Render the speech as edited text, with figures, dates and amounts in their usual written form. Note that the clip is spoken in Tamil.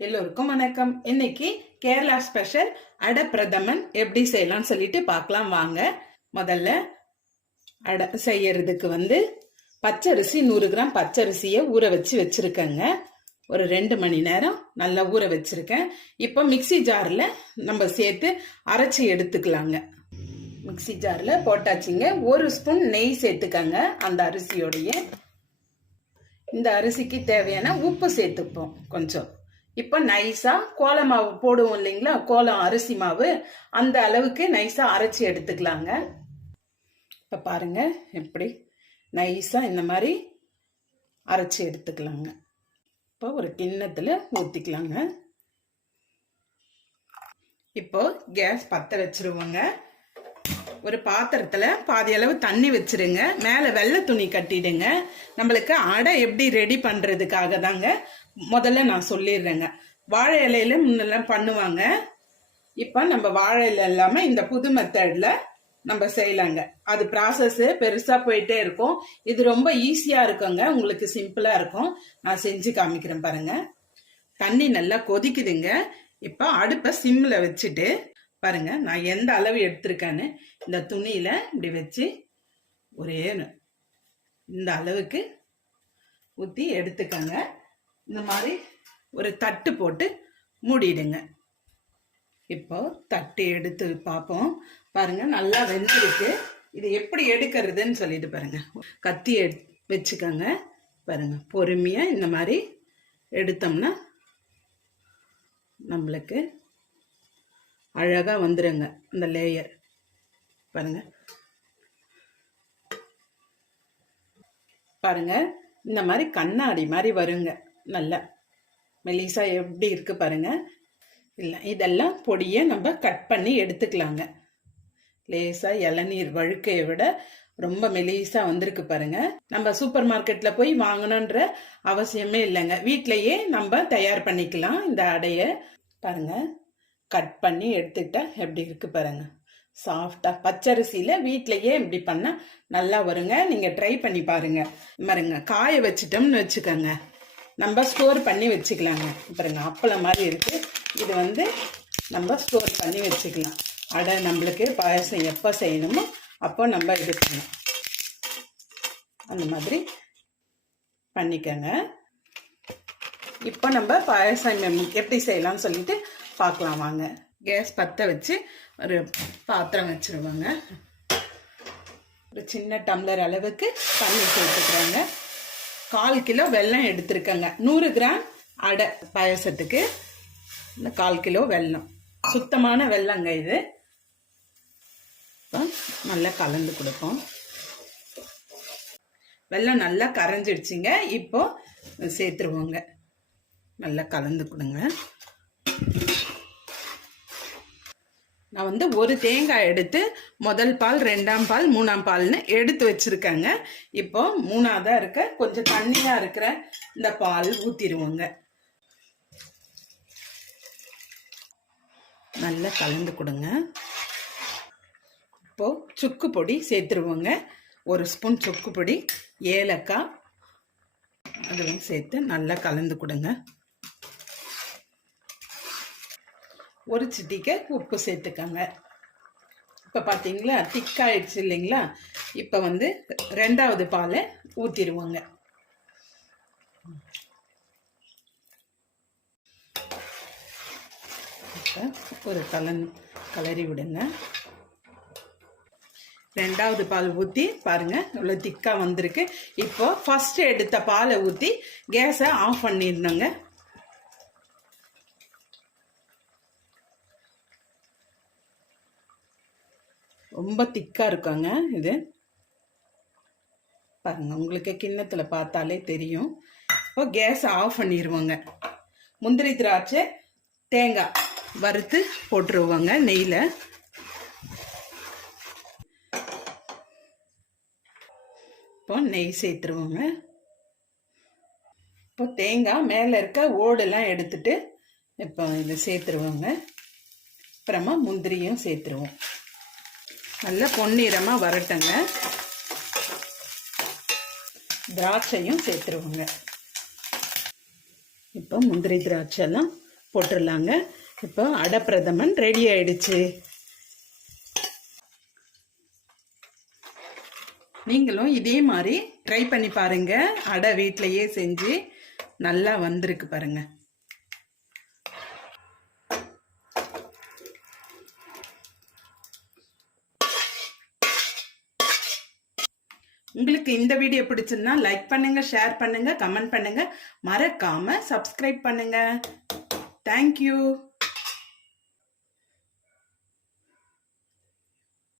எல்லோருக்கும் வணக்கம். இன்னைக்கு கேரளா ஸ்பெஷல் அடை பிரதமன் எப்படி செய்யலாம்னு சொல்லிட்டு பார்க்கலாம் வாங்க. முதல்ல அடை செய்யறதுக்கு பச்சரிசி 100 கிராம் பச்சரிசியை ஊற வச்சிருக்கேங்க. ஒரு 2 மணி நேரம் நல்லா ஊற வச்சிருக்கேன். இப்போ மிக்சி ஜார்ல நம்ம சேர்த்து அரைச்சி எடுத்துக்கலாங்க. மிக்சி ஜார்ல போட்டாச்சுங்க. 1 ஸ்பூன் நெய் சேர்த்துக்கங்க. அந்த அரிசியோடைய இந்த அரிசிக்கு தேவையான உப்பு சேர்த்துப்போம் கொஞ்சம். இப்போ நைஸா கோல மாவு போடுவோம் இல்லைங்களா, கோலம் அரிசி மாவு, அந்த அளவுக்கு நைஸா அரைச்சி எடுத்துக்கலாங்க. இப்போ பாருங்க எப்படி நைஸா இந்த மாதிரி அரைச்சி எடுத்துக்கலாங்க. இப்போ ஒரு கிண்ணத்துல ஊத்திக்கலாங்க. இப்போ கேஸ் பற்ற வச்சிருவோங்க. ஒரு பாத்திரத்துல பாதி அளவு தண்ணி வச்சிருங்க. மேல வெள்ளை துணி கட்டிடுங்க. நம்மளுக்கு அடை எப்படி ரெடி பண்றதுக்காக தாங்க முதல்ல நான் சொல்லிடுறேங்க. வாழை இலையில முன்னெல்லாம் பண்ணுவாங்க. இப்ப நம்ம வாழை இலை இல்லாம இந்த புது மெத்தட்ல நம்ம செய்யலாங்க. அது ப்ராசஸ் பெருசா போயிட்டே இருக்கும். இது ரொம்ப ஈஸியா இருக்குங்க, உங்களுக்கு சிம்பிளா இருக்கும். நான் செஞ்சு காமிக்கிறேன் பாருங்க. தண்ணி நல்லா கொதிக்குதுங்க. இப்ப அடுப்பை சிம்ல வச்சுட்டு பாருங்க, நான் எந்த அளவு எடுத்திருக்கேன்னு இந்த துணியில இப்படி வச்சு ஒரே இந்த அளவுக்கு ஊற்றி எடுத்துக்கங்க. இந்த மாதிரி ஒரு தட்டு போட்டு மூடிடுங்க. இப்போ தட்டு எடுத்து பார்ப்போம். பாருங்க நல்லா வெந்திருக்கு. இது எப்படி எடுக்கிறதுன்னு சொல்லிட்டு பாருங்க. கத்தி வச்சுக்கோங்க. பாருங்க பொறுமையா இந்த மாதிரி எடுத்தோம்னா நம்மளுக்கு அழகா வந்துருங்க. இந்த லேயர் பாருங்க. பாருங்க இந்த மாதிரி கண்ணாடி மாதிரி வருங்க. நல்லா மெலிசா எப்படி இருக்கு பாருங்க. இல்லை இதெல்லாம் பொடியை நம்ம கட் பண்ணி எடுத்துக்கலாங்க. லேசா இளநீர் வழுக்கையை விட ரொம்ப மெலிசா வந்திருக்கு பாருங்க. நம்ம சூப்பர் மார்க்கெட்ல போய் வாங்கணுன்ற அவசியமே இல்லைங்க. வீட்லயே நம்ம தயார் பண்ணிக்கலாம் இந்த அடைய. பாருங்க கட் பண்ணி எடுத்துக்கிட்டா எப்படி இருக்கு பாருங்க. சாஃப்டா பச்சரிசியில வீட்லயே இப்படி பண்ணா நல்லா வருங்க. நீங்க ட்ரை பண்ணி பாருங்க. பாருங்க காய வச்சிட்டோம்னு வச்சுக்கோங்க, நம்ம ஸ்டோர் பண்ணி வச்சுக்கலாங்க. பாருங்க அப்பளம் மாதிரி இருக்கு. இது நம்ம ஸ்டோர் பண்ணி வச்சுக்கலாம். அடை நம்மளுக்கு பாயசம் எப்போ செய்யணுமோ அப்போ நம்ம இது பண்ணலாம். அந்த மாதிரி பண்ணிக்கங்க. இப்போ நம்ம பாயசம் எப்படி செய்யலாம்னு சொல்லிட்டு பார்க்கலாம் வாங்க. கேஸ் பற்ற வச்சு ஒரு பாத்திரம் வச்சிருவாங்க. ஒரு சின்ன டம்ளர் அளவுக்கு தண்ணி சேர்த்துக்கிறாங்க. 1/4 கிலோ வெல்லம் எடுத்திருக்கங்க. 100 கிராம் அடை பாயசத்துக்கு இந்த 1/4 கிலோ வெல்லம், சுத்தமான வெல்லங்க இது. நல்லா கலந்து கொடுப்போம். வெல்லம் நல்லா கரைஞ்சிடுச்சுங்க. இப்போ சேர்த்துருவோங்க. நல்லா கலந்து கொடுங்க. நான் ஒரு தேங்காய் எடுத்து முதல் பால், 2ஆம் பால், 3ஆம் பால்னு எடுத்து வச்சிருக்கேங்க. இப்போ 3ஆவதா இருக்க கொஞ்சம் தண்ணியா இருக்கிற இந்த பால் ஊத்திடுவோங்க. நல்லா கலந்து கொடுங்க. இப்போ சுக்கு பொடி சேர்த்துருவோங்க. 1 ஸ்பூன் சுக்கு பொடி, ஏலக்காய் அதுவும் சேர்த்து நல்லா கலந்து கொடுங்க. ஒரு சிட்டிக்கை உப்பு சேர்த்துக்கங்க. இப்போ பார்த்தீங்களா திக்காயிடுச்சு இல்லைங்களா. இப்போ 2ஆவது பாலை ஊற்றிடுவோங்க. இப்போ ஒரு கலரி விடுங்க. 2ஆவது பால் ஊற்றி பாருங்க இவ்வளோ திக்கா வந்திருக்கு. இப்போ ஃபர்ஸ்ட் எடுத்த பாலை ஊற்றி கேஸை ஆஃப் பண்ணிடணுங்க. ரொம்ப திக்கா இருக்காங்க இது. பாருங்க உங்களுக்கு கிண்ணத்துல பார்த்தாலே தெரியும். இப்போ கேஸ் ஆஃப் பண்ணிடுவோங்க. முந்திரி, திராட்சை, தேங்காய் வறுத்து போட்டுருவோங்க நெய்ல. இப்போ நெய் சேர்த்துருவோங்க. இப்போ தேங்காய் மேல இருக்க ஓடெல்லாம் எடுத்துட்டு இப்போ இதை சேர்த்துருவோங்க. அப்புறமா முந்திரியும் சேர்த்துருவோம். நல்லா பொன்னிறமா வரட்டுங்க. திராட்சையும் சேர்த்துருவோங்க. இப்போ முந்திரி திராட்சை எல்லாம் போட்டுடலாங்க. இப்போ அடை பிரதமன் ரெடி ஆயிடுச்சு. நீங்களும் இதே மாதிரி ட்ரை பண்ணி பாருங்க. அடை வீட்டிலையே செஞ்சு நல்லா வந்திருக்கு பாருங்க. உங்களுக்கு இந்த வீடியோ பிடிச்சிருந்தா லைக் பண்ணுங்க, ஷேர் பண்ணுங்க, கமெண்ட் பண்ணுங்க, மறக்காம சப்ஸ்கிரைப் பண்ணுங்க. தேங்க்யூ.